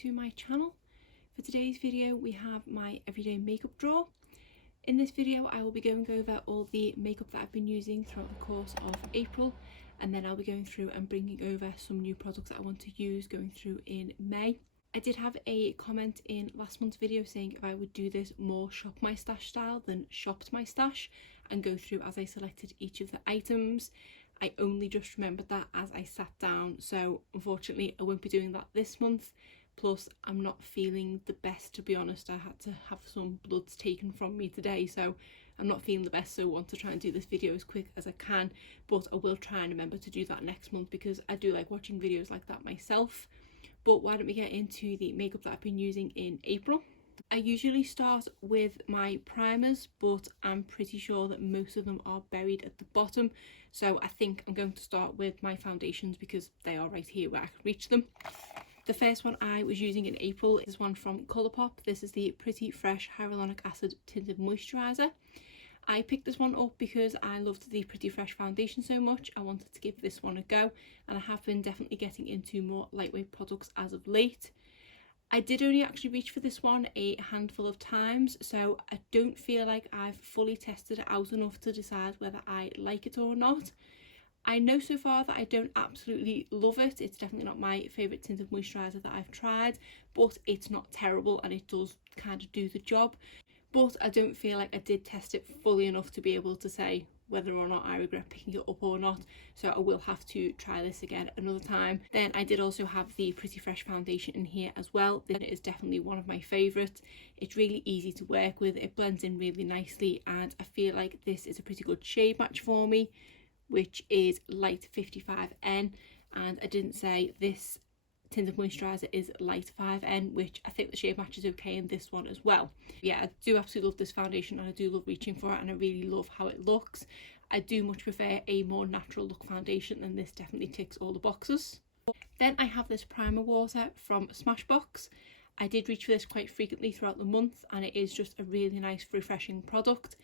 to my channel. For today's video we have my everyday makeup drawer. In this video I will be going over all the makeup that I've been using throughout the course of April, and then I'll be going through and bringing over some new products that I want to use going through in May. I did have a comment in last month's video saying if I would do this more shop my stash style than shopped my stash and go through as I selected each of the items. I only just remembered that as I sat down, so unfortunately I won't be doing that this month. Plus I'm not feeling the best, to be honest. I had to have some bloods taken from me today, so I'm not feeling the best, so I want to try and do this video as quick as I can, but I will try and remember to do that next month because I do like watching videos like that myself. But why don't we get into the makeup that I've been using in April. I usually start with my primers, but I'm pretty sure that most of them are buried at the bottom, so I think I'm going to start with my foundations because they are right here where I can reach them. The first one I was using in April is one from Colourpop. This is the Pretty Fresh Hyaluronic Acid Tinted Moisturiser. I picked this one up because I loved the Pretty Fresh foundation so much. I wanted to give this one a go, and I have been definitely getting into more lightweight products as of late. I did only actually reach for this one a handful of times, so I don't feel like I've fully tested it out enough to decide whether I like it or not. I know so far that I don't absolutely love it. It's definitely not my favourite tinted moisturiser that I've tried, but it's not terrible and it does kind of do the job. But I don't feel like I did test it fully enough to be able to say whether or not I regret picking it up or not, so I will have to try this again another time. Then I did also have the Pretty Fresh foundation in here as well. This is definitely one of my favourites. It's really easy to work with, it blends in really nicely, and I feel like this is a pretty good shade match for me, which is light 55N, and I didn't say this tinted moisturiser is light 5N, which I think the shade match is okay in this one as well. Yeah, I do absolutely love this foundation and I do love reaching for it, and I really love how it looks. I do much prefer a more natural look foundation, and this definitely ticks all the boxes. Then I have this primer water from Smashbox. I did reach for this quite frequently throughout the month, and it is just a really nice refreshing product.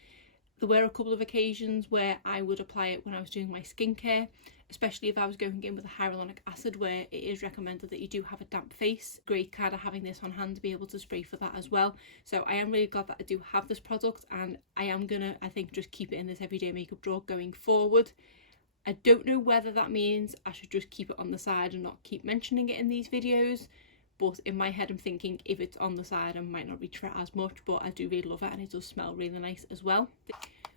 There were a couple of occasions where I would apply it when I was doing my skincare, especially if I was going in with a hyaluronic acid where it is recommended that you do have a damp face. Great kind of having this on hand to be able to spray for that as well. So I am really glad that I do have this product, and I am gonna, I think, just keep it in this everyday makeup drawer going forward. I don't know whether that means I should just keep it on the side and not keep mentioning it in these videos, but in my head I'm thinking if it's on the side I might not reach for it as much, but I do really love it and it does smell really nice as well.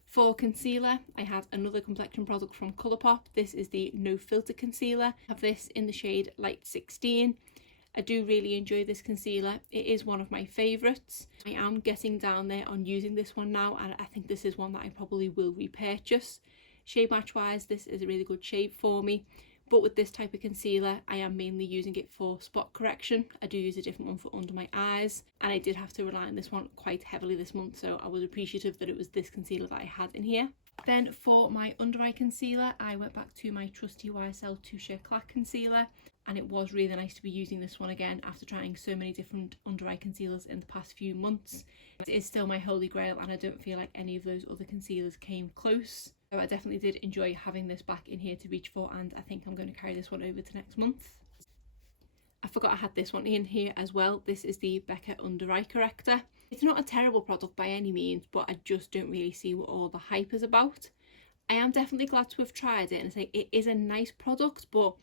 For concealer, I had another complexion product from Colourpop. This is the No Filter Concealer. I have this in the shade Light 16. I do really enjoy this concealer. It is one of my favourites. I am getting down there on using this one now, and I think this is one that I probably will repurchase. Shade match wise, this is a really good shade for me. But with this type of concealer, I am mainly using it for spot correction. I do use a different one for under my eyes, and I did have to rely on this one quite heavily this month, so I was appreciative that it was this concealer that I had in here. Then for my under eye concealer, I went back to my trusty YSL Touche Éclat concealer, and it was really nice to be using this one again after trying so many different under eye concealers in the past few months. It is still my holy grail, and I don't feel like any of those other concealers came close. So I definitely did enjoy having this back in here to reach for, and I think I'm going to carry this one over to next month. I forgot I had this one in here as well. This is the Becca Under Eye Corrector. It's not a terrible product by any means, but I just don't really see what all the hype is about. I am definitely glad to have tried it and say it is a nice product, but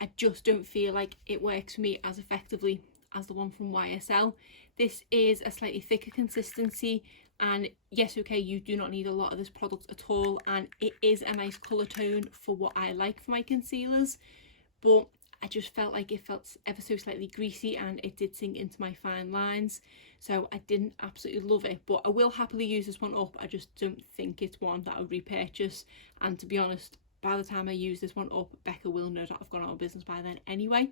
I just don't feel like it works for me as effectively as the one from YSL. This is a slightly thicker consistency, and yes, okay, you do not need a lot of this product at all, and it is a nice colour tone for what I like for my concealers, but I just felt like it felt ever so slightly greasy and it did sink into my fine lines, so I didn't absolutely love it. But I will happily use this one up. I just don't think it's one that I would repurchase, and to be honest, by the time I use this one up, Becca will know that I've gone out of business by then anyway.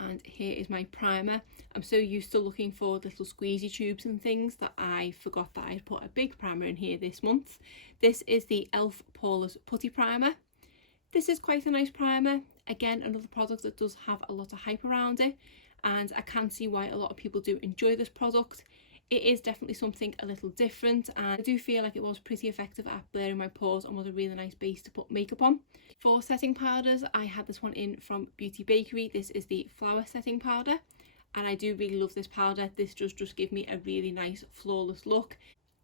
And here is my primer. I'm so used to looking for little squeezy tubes and things that I forgot that I had put a big primer in here this month. This is the e.l.f. Poreless Putty Primer. This is quite a nice primer. Again, another product that does have a lot of hype around it, and I can see why a lot of people do enjoy this product. It is definitely something a little different, and I do feel like it was pretty effective at blurring my pores and was a really nice base to put makeup on. For setting powders, I had this one in from Beauty Bakery. This is the Flower Setting Powder. and I do really love this powder. This does just give me a really nice flawless look.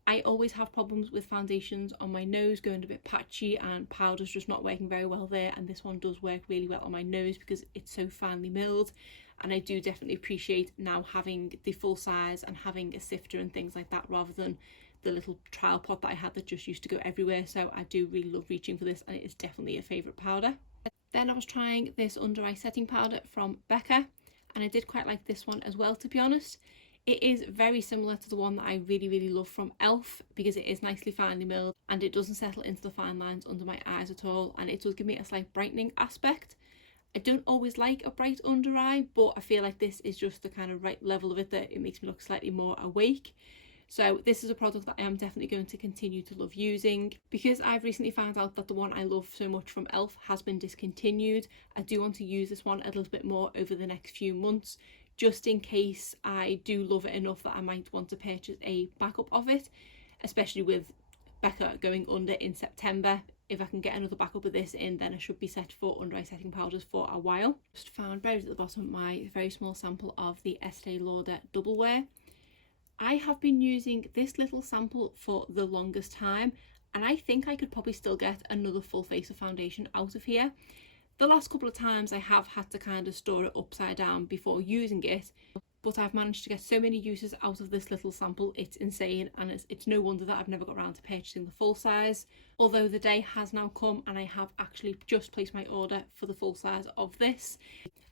I always have problems with foundations on my nose going a bit patchy and powder's just not working very well there, and this one does work really well on my nose because it's so finely milled. And I do definitely appreciate now having the full size and having a sifter and things like that rather than the little trial pot that I had that just used to go everywhere. So I do really love reaching for this, and it is definitely a favourite powder. Then I was trying this under eye setting powder from Becca, and I did quite like this one as well, to be honest. It is very similar to the one that I really love from e.l.f. because it is nicely finely milled and it doesn't settle into the fine lines under my eyes at all, and it does give me a slight brightening aspect. I don't always like a bright under eye, but I feel like this is just the kind of right level of it that it makes me look slightly more awake. So this is a product that I am definitely going to continue to love using. Because I've recently found out that the one I love so much from e.l.f. has been discontinued, I do want to use this one a little bit more over the next few months, just in case I do love it enough that I might want to purchase a backup of it, especially with Becca going under in September. If I can get another backup of this in, then I should be set for under eye setting powders for a while. Just found buried at the bottom my very small sample of the Estee Lauder Double Wear. I have been using this little sample for the longest time, and I think I could probably still get another full face of foundation out of here. The last couple of times I have had to kind of store it upside down before using it, but I've managed to get so many uses out of this little sample, it's insane, and it's no wonder that I've never got around to purchasing the full size. Although the day has now come and I have actually just placed my order for the full size of this.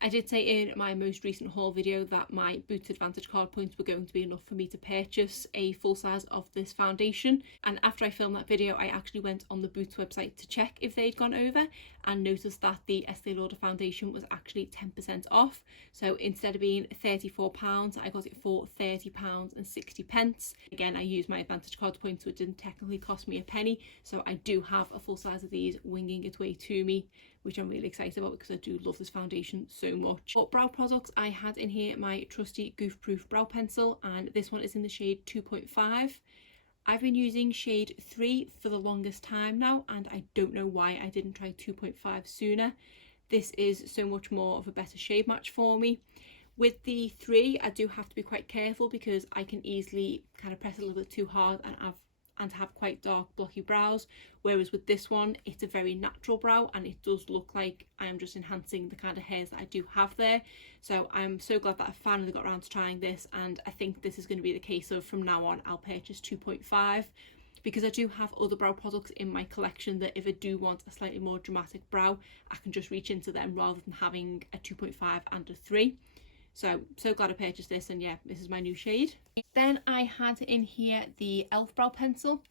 I did say in my most recent haul video that my Boots Advantage card points were going to be enough for me to purchase a full size of this foundation, and after I filmed that video I actually went on the Boots website to check if they'd gone over and noticed that the Estee Lauder foundation was actually 10% off. So instead of being £34 I got it for £30.60. Again, I used my Advantage card points, so it didn't technically cost me a penny, so I do have a full size of these winging its way to me, which I'm really excited about because I do love this foundation so much. For brow products, I had in here my trusty Goof Proof brow pencil, and this one is in the shade 2.5. I've been using shade 3 for the longest time now, and I don't know why I didn't try 2.5 sooner. This is so much more of a better shade match for me. With the 3, I do have to be quite careful because I can easily kind of press a little bit too hard and have quite dark blocky brows, whereas with this one it's a very natural brow and it does look like I am just enhancing the kind of hairs that I do have there. So I'm so glad that I finally got around to trying this, and I think this is going to be the case of from now on I'll purchase 2.5 because I do have other brow products in my collection that if I do want a slightly more dramatic brow I can just reach into them rather than having a 2.5 and a 3. So glad I purchased this, and yeah, this is my new shade. Then I had in here the e.l.f. brow pencil.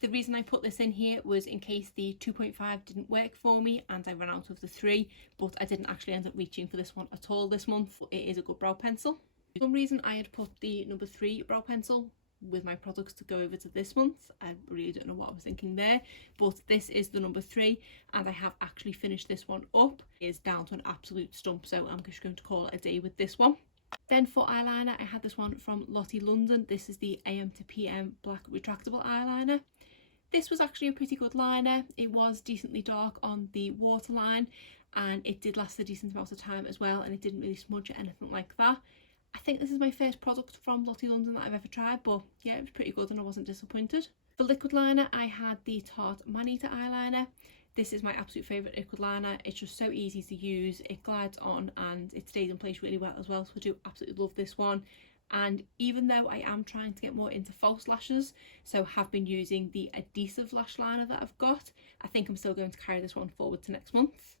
The reason I put this in here was in case the 2.5 didn't work for me and I ran out of the 3, but I didn't actually end up reaching for this one at all this month. It is a good brow pencil. For some reason I had put the number 3 brow pencil with my products to go over to this month. I really don't know what I was thinking there, but this is the number 3 and I have actually finished this one up. It is down to an absolute stump, so I'm just going to call it a day with this one. Then for eyeliner, I had this one from Lottie London. This is the AM to PM black retractable eyeliner. This was actually a pretty good liner. It was decently dark on the waterline and it did last a decent amount of time as well, and it didn't really smudge or anything like that. I think this is my first product from Lottie London that I've ever tried, but yeah, it was pretty good and I wasn't disappointed. For liquid liner, I had the Tarte Man-Eater eyeliner. This is my absolute favourite liquid liner. It's just so easy to use, it glides on and it stays in place really well as well, so I do absolutely love this one. And even though I am trying to get more into false lashes, so have been using the adhesive lash liner that I've got, I think I'm still going to carry this one forward to next month.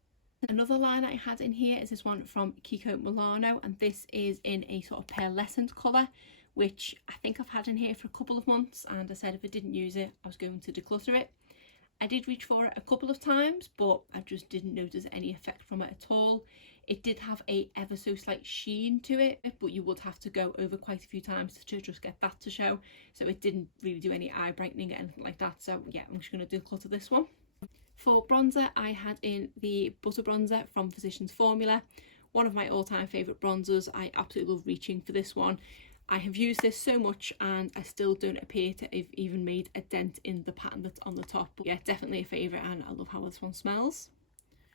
Another liner I had in here is this one from Kiko Milano, and this is in a sort of pearlescent colour, which I think I've had in here for a couple of months, and I said if I didn't use it I was going to declutter it. I did reach for it a couple of times, but I just didn't notice any effect from it at all. It did have a ever so slight sheen to it, but you would have to go over quite a few times to just get that to show, so it didn't really do any eye brightening or anything like that. So yeah, I'm just going to declutter this one. For bronzer, I had in the Butter Bronzer from Physicians Formula, one of my all-time favourite bronzers. I absolutely love reaching for this one. I have used this so much and I still don't appear to have even made a dent in the pattern that's on the top. But yeah, definitely a favourite, and I love how this one smells.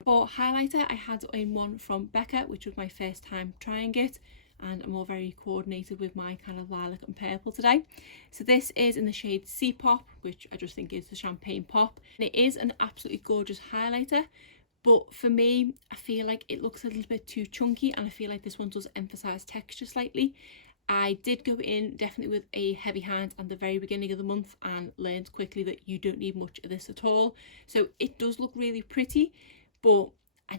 For highlighter, I had in one from Becca, which was my first time trying it, and I'm all very coordinated with my kind of lilac and purple today. So this is in the shade Sea Pop, which I just think is the champagne pop. And it is an absolutely gorgeous highlighter, but for me, I feel like it looks a little bit too chunky, and I feel like this one does emphasize texture slightly. I did go in definitely with a heavy hand at the very beginning of the month and learned quickly that you don't need much of this at all. So it does look really pretty, but I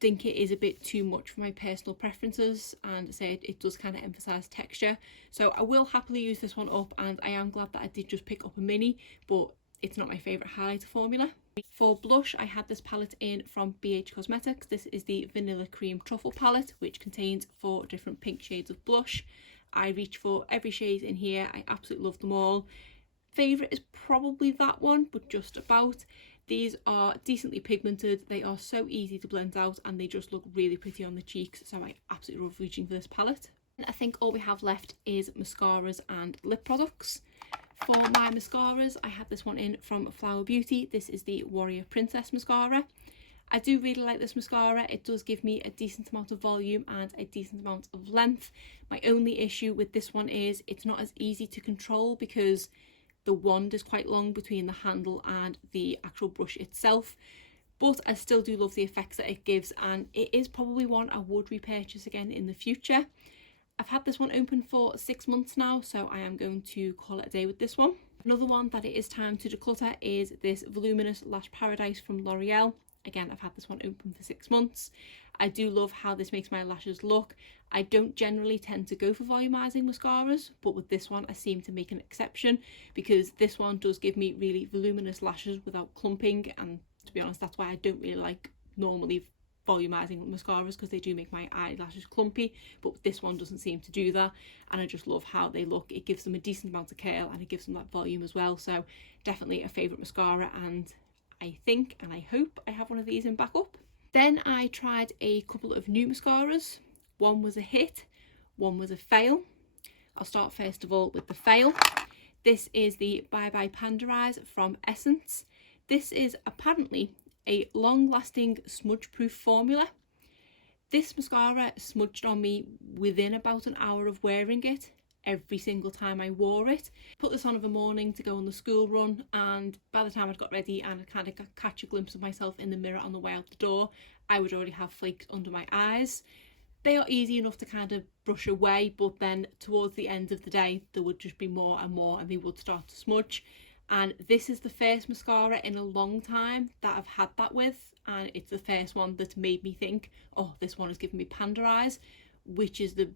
think it is a bit too much for my personal preferences, and say it does kind of emphasize texture. So I will happily use this one up, and I am glad that I did just pick up a mini, but it's not my favourite highlighter formula. For blush, I had this palette in from BH Cosmetics. This is the Vanilla Cream Truffle palette, which contains 4 different pink shades of blush. I reach for every shade in here. I absolutely love them all. Favourite is probably that one, but just about. These are decently pigmented, they are so easy to blend out, and they just look really pretty on the cheeks, so I absolutely love reaching for this palette. And I think all we have left is mascaras and lip products. For my mascaras, I had this one in from Flower Beauty. This is the Warrior Princess mascara. I do really like this mascara. It does give me a decent amount of volume and a decent amount of length. My only issue with this one is it's not as easy to control because the wand is quite long between the handle and the actual brush itself, but I still do love the effects that it gives, and it is probably one I would repurchase again in the future. I've had this one open for 6 months now, so I am going to call it a day with this one. Another one that it is time to declutter is this Voluminous Lash Paradise from L'Oreal. Again, I've had this one open for 6 months. I do love how this makes my lashes look. I don't generally tend to go for volumizing mascaras, but with this one I seem to make an exception because this one does give me really voluminous lashes without clumping, and to be honest, that's why I don't really like normally volumizing mascaras, because they do make my eyelashes clumpy, but this one doesn't seem to do that, and I just love how they look. It gives them a decent amount of curl and it gives them that volume as well, so definitely a favourite mascara, and I think and I hope I have one of these in backup. Then I tried a couple of new mascaras. One was a hit, one was a fail. I'll start first of all with the fail. This is the Bye Bye Panda Eyes from Essence. This is apparently a long-lasting smudge-proof formula. This mascara smudged on me within about an hour of wearing it every single time I wore it. Put this on of a morning to go on the school run, and by the time I'd got ready and I kind of catch a glimpse of myself in the mirror on the way out the door, I would already have flakes under my eyes. They are easy enough to kind of brush away, but then towards the end of the day there would just be more and more and they would start to smudge. And this is the first mascara in a long time that I've had that with, and it's the first one that's made me think, oh, this one is giving me panda eyes, which is the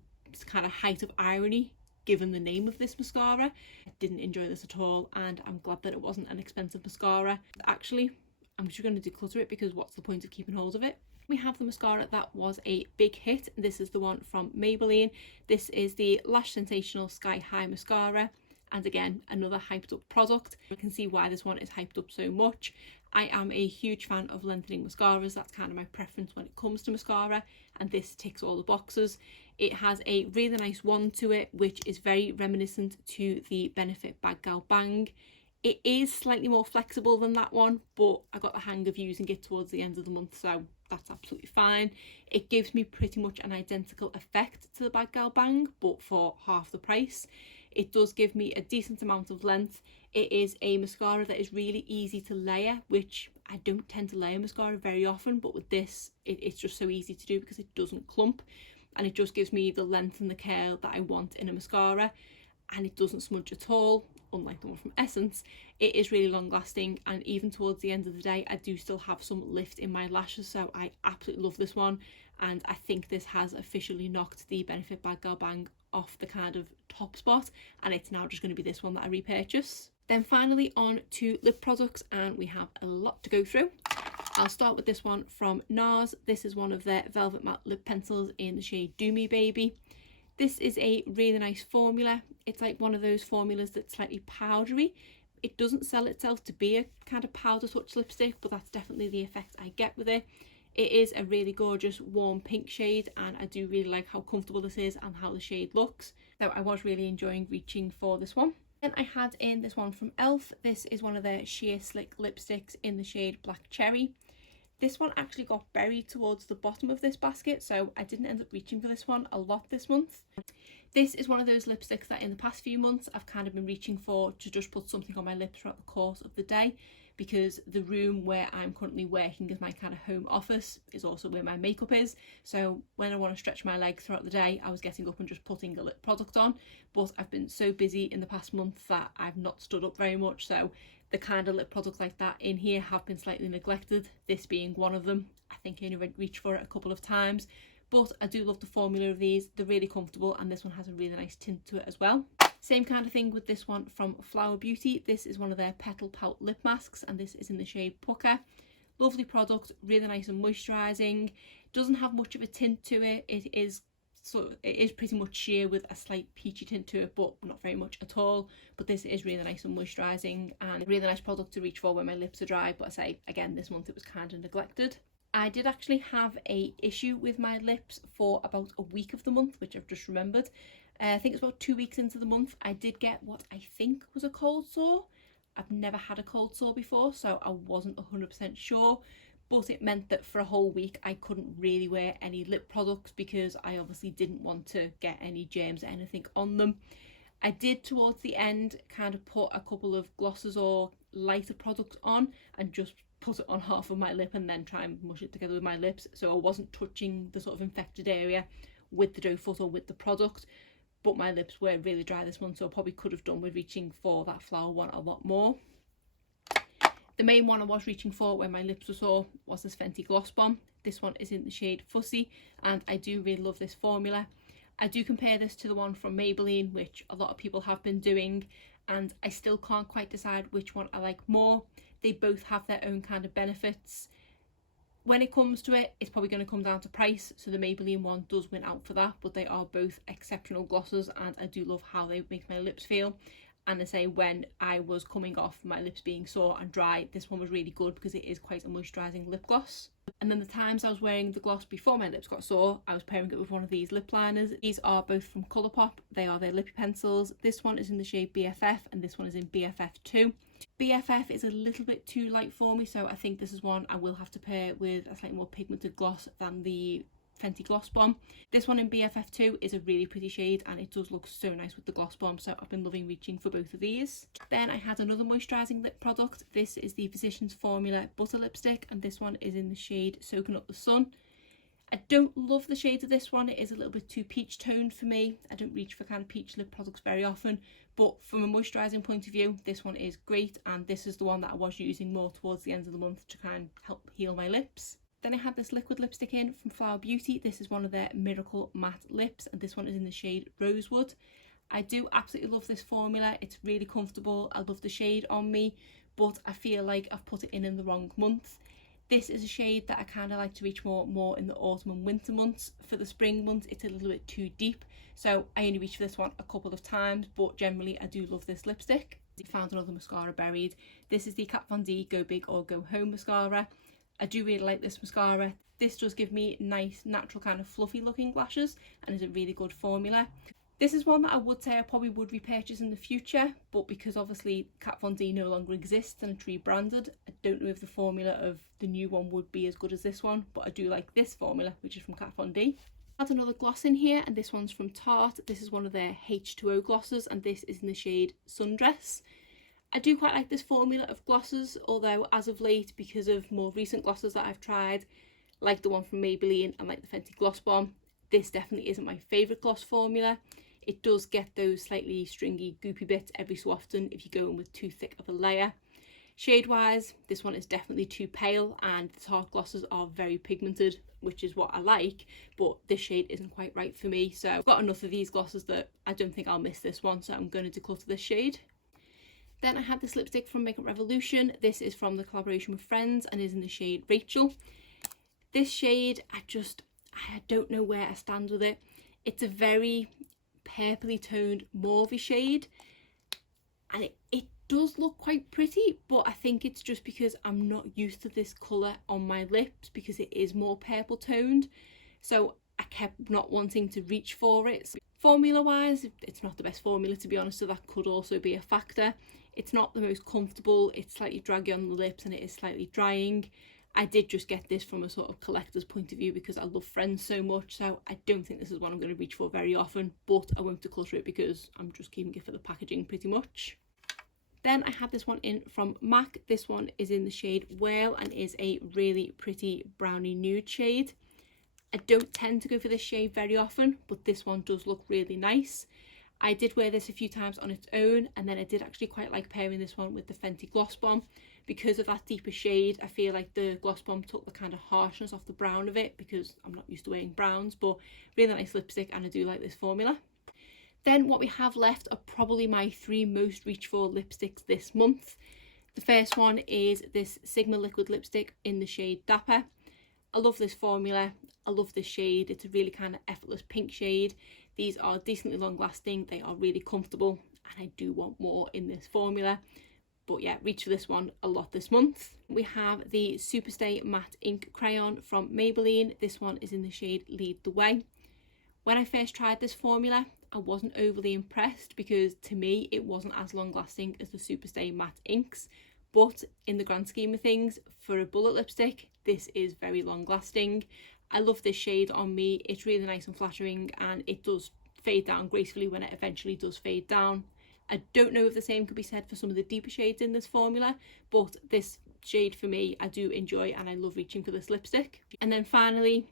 kind of height of irony given the name of this mascara. I didn't enjoy this at all, and I'm glad that it wasn't an expensive mascara. Actually, I'm just going to declutter it because what's the point of keeping hold of it? We have the mascara that was a big hit. This is the one from Maybelline. This is the Lash Sensational Sky High Mascara, and again, another hyped up product. You can see why this one is hyped up so much. I am a huge fan of lengthening mascaras. That's kind of my preference when it comes to mascara, and this ticks all the boxes. It has a really nice wand to it, which is very reminiscent to the Benefit Bad Gal Bang. It is slightly more flexible than that one, but I got the hang of using it towards the end of the month, so that's absolutely fine. It gives me pretty much an identical effect to the Bad Gal Bang, but for half the price. It does give me a decent amount of length. It is a mascara that is really easy to layer, which I don't tend to layer mascara very often, but with this, it's just so easy to do because it doesn't clump, and it just gives me the length and the curl that I want in a mascara, and it doesn't smudge at all, unlike the one from Essence. It is really long lasting, and even towards the end of the day I do still have some lift in my lashes, so I absolutely love this one, and I think this has officially knocked the Benefit Bad Gal Bang off the kind of top spot, and it's now just going to be this one that I repurchase. Then finally on to lip products, and we have a lot to go through. I'll start with this one from NARS. This is one of their Velvet Matte lip pencils in the shade Do Me Baby. This is a really nice formula. It's like one of those formulas that's slightly powdery. It doesn't sell itself to be a kind of powder touch lipstick, but that's definitely the effect I get with it. It is a really gorgeous warm pink shade, and I do really like how comfortable this is and how the shade looks. So I was really enjoying reaching for this one. Then I had in this one from e.l.f. This is one of their sheer slick lipsticks in the shade Black Cherry. This one actually got buried towards the bottom of this basket, so I didn't end up reaching for this one a lot this month. This is one of those lipsticks that in the past few months I've kind of been reaching for to just put something on my lips throughout the course of the day, because the room where I'm currently working as my kind of home office is also where my makeup is. So when I want to stretch my legs throughout the day, I was getting up and just putting a lip product on, but I've been so busy in the past month that I've not stood up very much, so the kind of lip products like that in here have been slightly neglected, this being one of them. I think I only reached for it a couple of times, but I do love the formula of these. They're really comfortable, and this one has a really nice tint to it as well. Same kind of thing with this one from Flower Beauty. This is one of their Petal Pout lip masks, and this is in the shade Pucker. Lovely product, really nice and moisturising. Doesn't have much of a tint to it. It is pretty much sheer with a slight peachy tint to it, but not very much at all. But this is really nice and moisturising, and a really nice product to reach for when my lips are dry. But I say, again, this month it was kind of neglected. I did actually have a issue with my lips for about a week of the month, which I've just remembered. I think it's about 2 weeks into the month. I did get what I think was a cold sore. I've never had a cold sore before, so I wasn't 100% sure. But it meant that for a whole week I couldn't really wear any lip products because I obviously didn't want to get any germs or anything on them. I did towards the end kind of put a couple of glosses or lighter products on and just put it on half of my lip and then try and mush it together with my lips, so I wasn't touching the sort of infected area with the doe foot or with the product. But my lips were really dry this month, so I probably could have done with reaching for that flower one a lot more. The main one I was reaching for when my lips were sore was this Fenty Gloss Bomb. This one is in the shade Fussy, and I do really love this formula. I do compare this to the one from Maybelline, which a lot of people have been doing, and I still can't quite decide which one I like more. They both have their own kind of benefits. When it comes to it, it's probably going to come down to price, so the Maybelline one does win out for that, but they are both exceptional glosses, and I do love how they make my lips feel. And I say, when I was coming off my lips being sore and dry, this one was really good because it is quite a moisturising lip gloss. And then the times I was wearing the gloss before my lips got sore, I was pairing it with one of these lip liners. These are both from Colourpop. They are their lippy pencils. This one is in the shade BFF and this one is in BFF2. BFF is a little bit too light for me, so I think this is one I will have to pair with a slightly more pigmented gloss than the Fenty Gloss Bomb. This one in BFF2 is a really pretty shade and it does look so nice with the Gloss Bomb, so I've been loving reaching for both of these. Then I had another moisturising lip product. This is the Physicians Formula Butter Lipstick, and this one is in the shade Soaking Up the Sun. I don't love the shade of this one. It is a little bit too peach toned for me. I don't reach for kind of peach lip products very often, but from a moisturising point of view, this one is great, and this is the one that I was using more towards the end of the month to kind of help heal my lips. Then I had this liquid lipstick in from Flower Beauty. This is one of their Miracle Matte Lips, and this one is in the shade Rosewood. I do absolutely love this formula. It's really comfortable. I love the shade on me, but I feel like I've put it in the wrong month. This is a shade that I kind of like to reach more in the autumn and winter months. For the spring months, it's a little bit too deep, so I only reach for this one a couple of times, but generally I do love this lipstick. I found another mascara buried. This is the Kat Von D Go Big or Go Home mascara. I do really like this mascara. This does give me nice, natural kind of fluffy looking lashes and is a really good formula. This is one that I would say I probably would repurchase in the future, but because obviously Kat Von D no longer exists and it's rebranded, I don't know if the formula of the new one would be as good as this one, but I do like this formula, which is from Kat Von D. I had another gloss in here, and this one's from Tarte. This is one of their H2O glosses, and this is in the shade Sundress. I do quite like this formula of glosses, although as of late, because of more recent glosses that I've tried, like the one from Maybelline and like the Fenty Gloss Bomb, this definitely isn't my favourite gloss formula. It does get those slightly stringy, goopy bits every so often if you go in with too thick of a layer. Shade wise, this one is definitely too pale, and the Tarte glosses are very pigmented, which is what I like, but this shade isn't quite right for me. So I've got enough of these glosses that I don't think I'll miss this one, so I'm going to declutter this shade. Then I had this lipstick from Makeup Revolution. This is from the collaboration with Friends and is in the shade Rachel. This shade, I don't know where I stand with it. It's a very purpley toned mauvey shade, and it does look quite pretty, but I think it's just because I'm not used to this colour on my lips because it is more purple toned, so I kept not wanting to reach for it. Formula wise, it's not the best formula, to be honest, so that could also be a factor. It's not the most comfortable, it's slightly draggy on the lips and it is slightly drying. I did just get this from a sort of collector's point of view because I love Friends so much, so I don't think this is one I'm going to reach for very often, but I won't declutter it because I'm just keeping it for the packaging pretty much. Then I had this one in from MAC. This one is in the shade Whale and is a really pretty brownie nude shade. I don't tend to go for this shade very often, but this one does look really nice. I did wear this a few times on its own, and then I did actually quite like pairing this one with the Fenty Gloss Bomb. Because of that deeper shade, I feel like the Gloss Bomb took the kind of harshness off the brown of it, because I'm not used to wearing browns, but really nice lipstick, and I do like this formula. Then what we have left are probably my 3 most reach for lipsticks this month. The first one is this Sigma liquid lipstick in the shade Dapper. I love this formula, I love this shade, it's a really kind of effortless pink shade. These are decently long lasting, they are really comfortable, and I do want more in this formula. But yeah, reach for this one a lot this month. We have the Superstay Matte Ink Crayon from Maybelline. This one is in the shade Lead the Way. When I first tried this formula, I wasn't overly impressed because to me it wasn't as long lasting as the Superstay Matte Inks, but in the grand scheme of things, for a bullet lipstick, this is very long lasting. I love this shade on me, it's really nice and flattering, and it does fade down gracefully when it eventually does fade down. I don't know if the same could be said for some of the deeper shades in this formula, but this shade for me I do enjoy, and I love reaching for this lipstick. And then finally,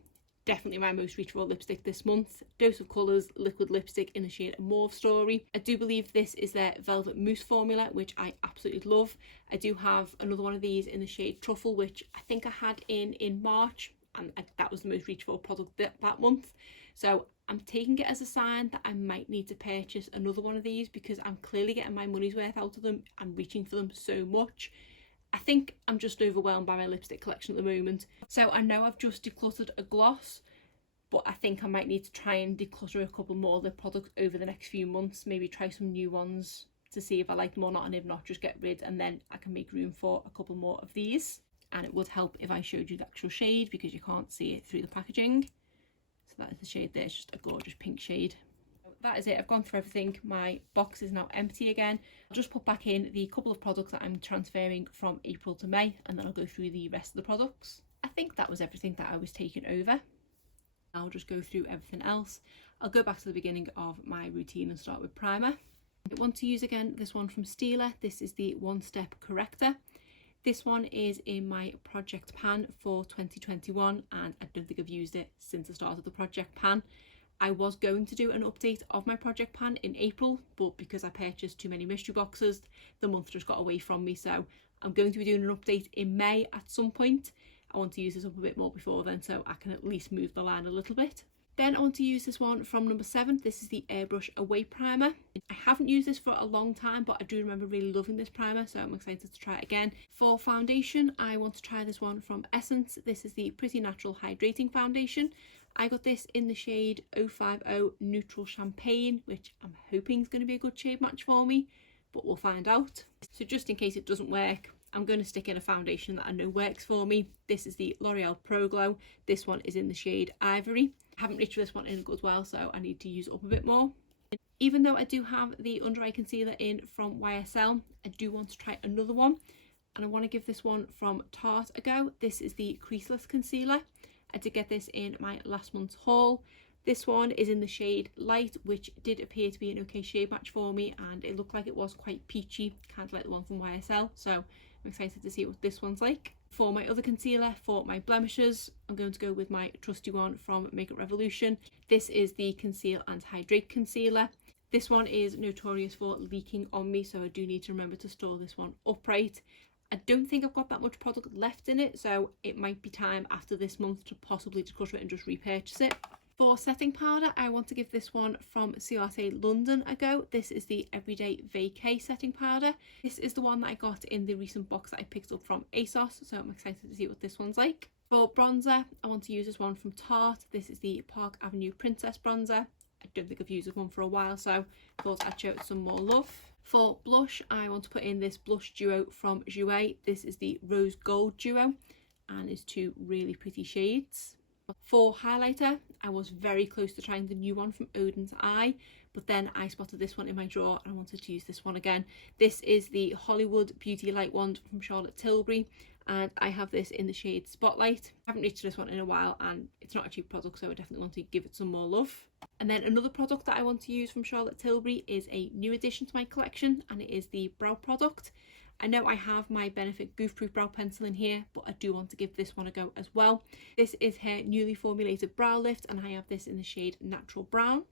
definitely my most reachable lipstick this month, Dose of Colours liquid lipstick in the shade Mauve Story. I do believe this is their Velvet Mousse formula, which I absolutely love. I do have another one of these in the shade Truffle, which I think I had in March, and that was the most reachable product that month. So I'm taking it as a sign that I might need to purchase another one of these, because I'm clearly getting my money's worth out of them and reaching for them so much. I think I'm just overwhelmed by my lipstick collection at the moment. So I know I've just decluttered a gloss, but I think I might need to try and declutter a couple more lip products over the next few months. Maybe try some new ones to see if I like them or not, and if not, just get rid, and then I can make room for a couple more of these. And it would help if I showed you the actual shade, because you can't see it through the packaging. So that is the shade there, it's just a gorgeous pink shade. That is it, I've gone through everything. My box is now empty again. I'll just put back in the couple of products that I'm transferring from April to May, and then I'll go through the rest of the products. I think that was everything that I was taking over. I'll just go through everything else. I'll go back to the beginning of my routine and start with primer. I want to use again this one from Stila. This is the One Step Corrector. This one is in my project pan for 2021, and I don't think I've used it since the start of the project pan. I was going to do an update of my project pan in April, but because I purchased too many mystery boxes, the month just got away from me. So I'm going to be doing an update in May at some point. I want to use this up a bit more before then, so I can at least move the line a little bit. Then I want to use this one from number 7. This is the Airbrush Away Primer. I haven't used this for a long time, but I do remember really loving this primer, so I'm excited to try it again. For foundation, I want to try this one from Essence. This is the Pretty Natural Hydrating Foundation. I got this in the shade 050 Neutral Champagne, which I'm hoping is going to be a good shade match for me, but we'll find out. So just in case it doesn't work, I'm going to stick in a foundation that I know works for me. This is the L'Oreal Pro Glow. This one is in the shade Ivory. I haven't reached for this one in a good while, so I need to use it up a bit more. Even though I do have the under eye concealer in from YSL, I do want to try another one, and I want to give this one from Tarte a go. This is the Creaseless Concealer. I did get this in my last month's haul. This one is in the shade Light, which did appear to be an okay shade match for me, and it looked like it was quite peachy, kind of like the one from YSL, so I'm excited to see what this one's like. For my other concealer, for my blemishes, I'm going to go with my trusty one from Makeup Revolution. This is the Conceal and Hydrate Concealer. This one is notorious for leaking on me, so I do need to remember to store this one upright. I don't think I've got that much product left in it, so it might be time after this month to possibly declutter it and just repurchase it. For setting powder, I want to give this one from Ciate London a go. This is the Everyday Vacay setting powder. This is the one that I got in the recent box that I picked up from ASOS, so I'm excited to see what this one's like. For bronzer, I want to use this one from Tarte. This is the Park Avenue Princess Bronzer. I don't think I've used this one for a while, so I thought I'd show it some more love. For blush, I want to put in this blush duo from Jouer. This is the Rose Gold duo, and it's 2 really pretty shades. For highlighter, I was very close to trying the new one from Odin's Eye, but then I spotted this one in my drawer and I wanted to use this one again. This is the Hollywood Beauty Light Wand from Charlotte Tilbury, and I have this in the shade Spotlight. I haven't reached this one in a while and it's not a cheap product, so I definitely want to give it some more love. And then another product that I want to use from Charlotte Tilbury is a new addition to my collection, and it is the brow product. I know I have my Benefit Goof Proof Brow Pencil in here, but I do want to give this one a go as well. This is her newly formulated brow lift, and I have this in the shade Natural Brown.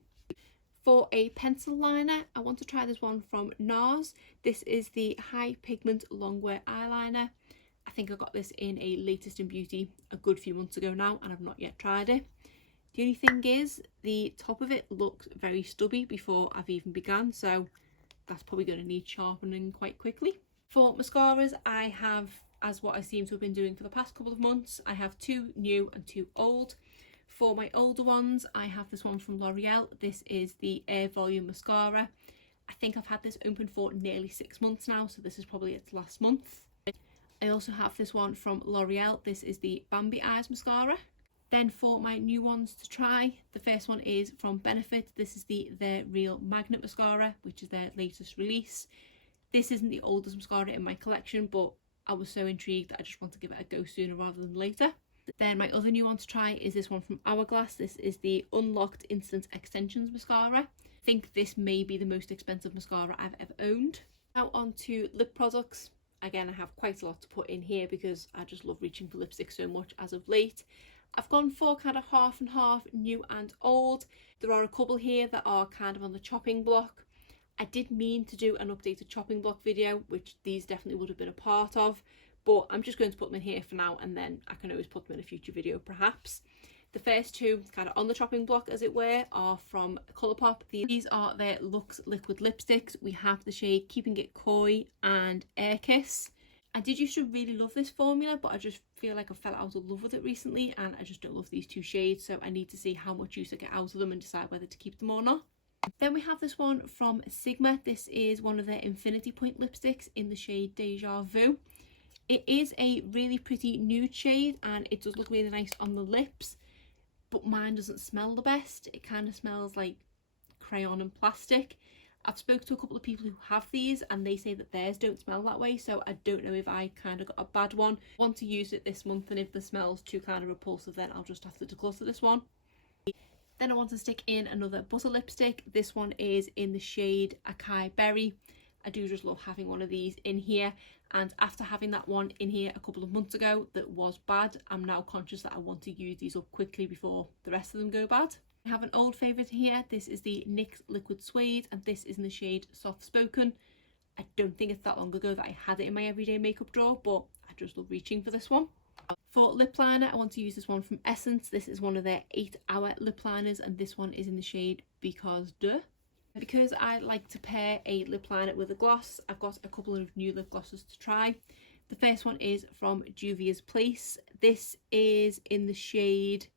For a pencil liner, I want to try this one from NARS. This is the High Pigment Longwear Eyeliner. I think I got this in a Latest in Beauty a good few months ago now, and I've not yet tried it. The only thing is, the top of it looks very stubby before I've even begun, so that's probably going to need sharpening quite quickly. For mascaras, I have, as what I seem to have been doing for the past couple of months, I have 2 new and 2 old. For my older ones, I have this one from L'Oreal. This is the Air Volume Mascara. I think I've had this open for nearly 6 months now, so this is probably its last month. I also have this one from L'Oreal. This is the Bambi Eyes Mascara. Then for my new ones to try, the first one is from Benefit. This is the Their Real Magnet Mascara, which is their latest release. This isn't the oldest mascara in my collection, but I was so intrigued that I just want to give it a go sooner rather than later. Then my other new one to try is this one from Hourglass. This is the Unlocked Instant Extensions Mascara. I think this may be the most expensive mascara I've ever owned. Now on to lip products. Again, I have quite a lot to put in here because I just love reaching for lipstick so much as of late. I've gone for kind of half and half, new and old. There are a couple here that are kind of on the chopping block. I did mean to do an updated chopping block video, which these definitely would have been a part of, but I'm just going to put them in here for now, and then I can always put them in a future video perhaps. The first two, kind of on the chopping block as it were, are from Colourpop. These are their Luxe Liquid Lipsticks. We have the shade Keeping It Coy and Air Kiss. I did used to really love this formula, but I just feel like I fell out of love with it recently, and I just don't love these 2 shades, so I need to see how much use I get out of them and decide whether to keep them or not. Then we have this one from Sigma. This is one of their Infinity Point lipsticks in the shade Deja Vu. It is a really pretty nude shade and it does look really nice on the lips, but mine doesn't smell the best. It kind of smells like crayon and plastic. I've spoken to a couple of people who have these and they say that theirs don't smell that way, so I don't know if I kind of got a bad one. I want to use it this month, and if the smell's too kind of repulsive, then I'll just have to declutter this one. Then I want to stick in another butter lipstick. This one is in the shade Acai Berry. I do just love having one of these in here, and after having that one in here a couple of months ago that was bad, I'm now conscious that I want to use these up quickly before the rest of them go bad. I have an old favourite here. This is the NYX Liquid Suede, and this is in the shade Soft Spoken. I don't think it's that long ago that I had it in my everyday makeup drawer, but I just love reaching for this one. For lip liner, I want to use this one from Essence. This is one of their 8-hour lip liners, and this one is in the shade Because De. Because I like to pair a lip liner with a gloss, I've got a couple of new lip glosses to try. The first one is from Juvia's Place. This is in the shade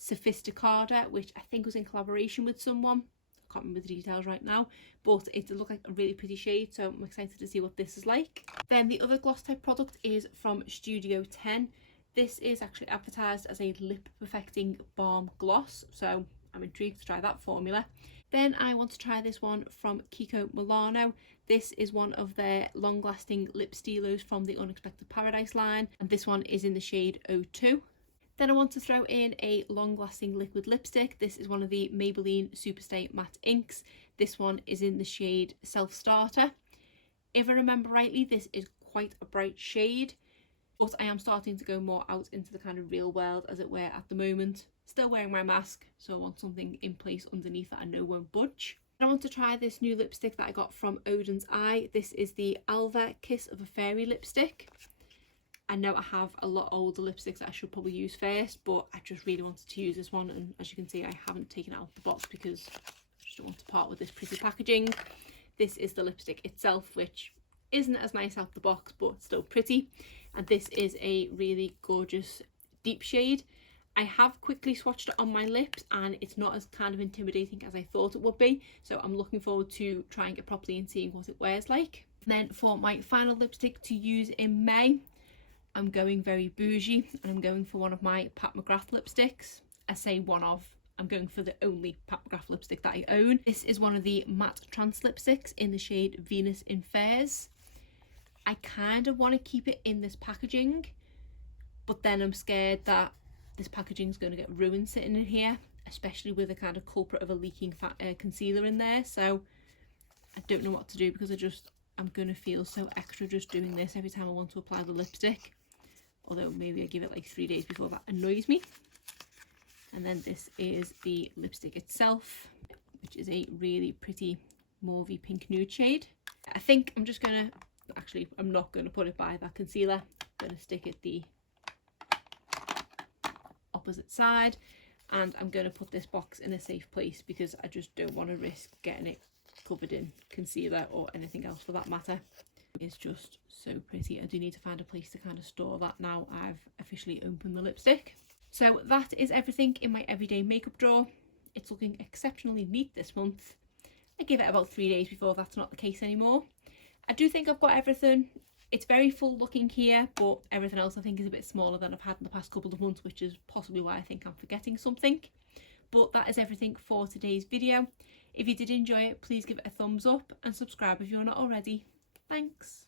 Sophisticada, which I think was in collaboration with someone. I can't remember the details right now, but it does look like a really pretty shade, so I'm excited to see what this is like. Then the other gloss type product is from Studio 10. This is actually advertised as a lip perfecting balm gloss, so I'm intrigued to try that formula. Then I want to try this one from Kiko Milano. This is one of their long-lasting lip stilos from the Unexpected Paradise line, and this one is in the shade 02. Then I want to throw in a long-lasting liquid lipstick. This is one of the Maybelline Superstay Matte Inks. This one is in the shade Self-Starter. If I remember rightly, this is quite a bright shade, but I am starting to go more out into the kind of real world, as it were, at the moment. Still wearing my mask, so I want something in place underneath that I know won't budge. I want to try this new lipstick that I got from Odin's Eye. This is the Alva Kiss of a Fairy lipstick. I know I have a lot older lipsticks that I should probably use first, but I just really wanted to use this one, and as you can see, I haven't taken it out of the box because I just don't want to part with this pretty packaging. This is the lipstick itself, which isn't as nice out the box, but still pretty. And this is a really gorgeous deep shade. I have quickly swatched it on my lips and it's not as kind of intimidating as I thought it would be, so I'm looking forward to trying it properly and seeing what it wears like. Then for my final lipstick to use in May, I'm going very bougie and I'm going for one of my Pat McGrath lipsticks. I say one of, I'm going for the only Pat McGrath lipstick that I own. This is one of the matte trans lipsticks in the shade Venus in Fairs. I kind of want to keep it in this packaging, but then I'm scared that this packaging is going to get ruined sitting in here, especially with a kind of culprit of a leaking concealer in there. So I don't know what to do, because I'm going to feel so extra just doing this every time I want to apply the lipstick. Although maybe I give it like 3 days before that annoys me. And then this is the lipstick itself, which is a really pretty mauvey pink nude shade. I think I'm just going to, actually I'm not going to put it by that concealer. I'm going to stick it the opposite side, and I'm going to put this box in a safe place because I just don't want to risk getting it covered in concealer or anything else for that matter. It's just so pretty. I do need to find a place to kind of store that now I've officially opened the lipstick. So that is everything in my everyday makeup drawer. It's looking exceptionally neat this month. I give it about 3 days before that's not the case anymore. I do think I've got everything. It's very full looking here, but everything else I think is a bit smaller than I've had in the past couple of months, which is possibly why I think I'm forgetting something. But that is everything for today's video. If you did enjoy it, please give it a thumbs up and subscribe if you're not already. Thanks.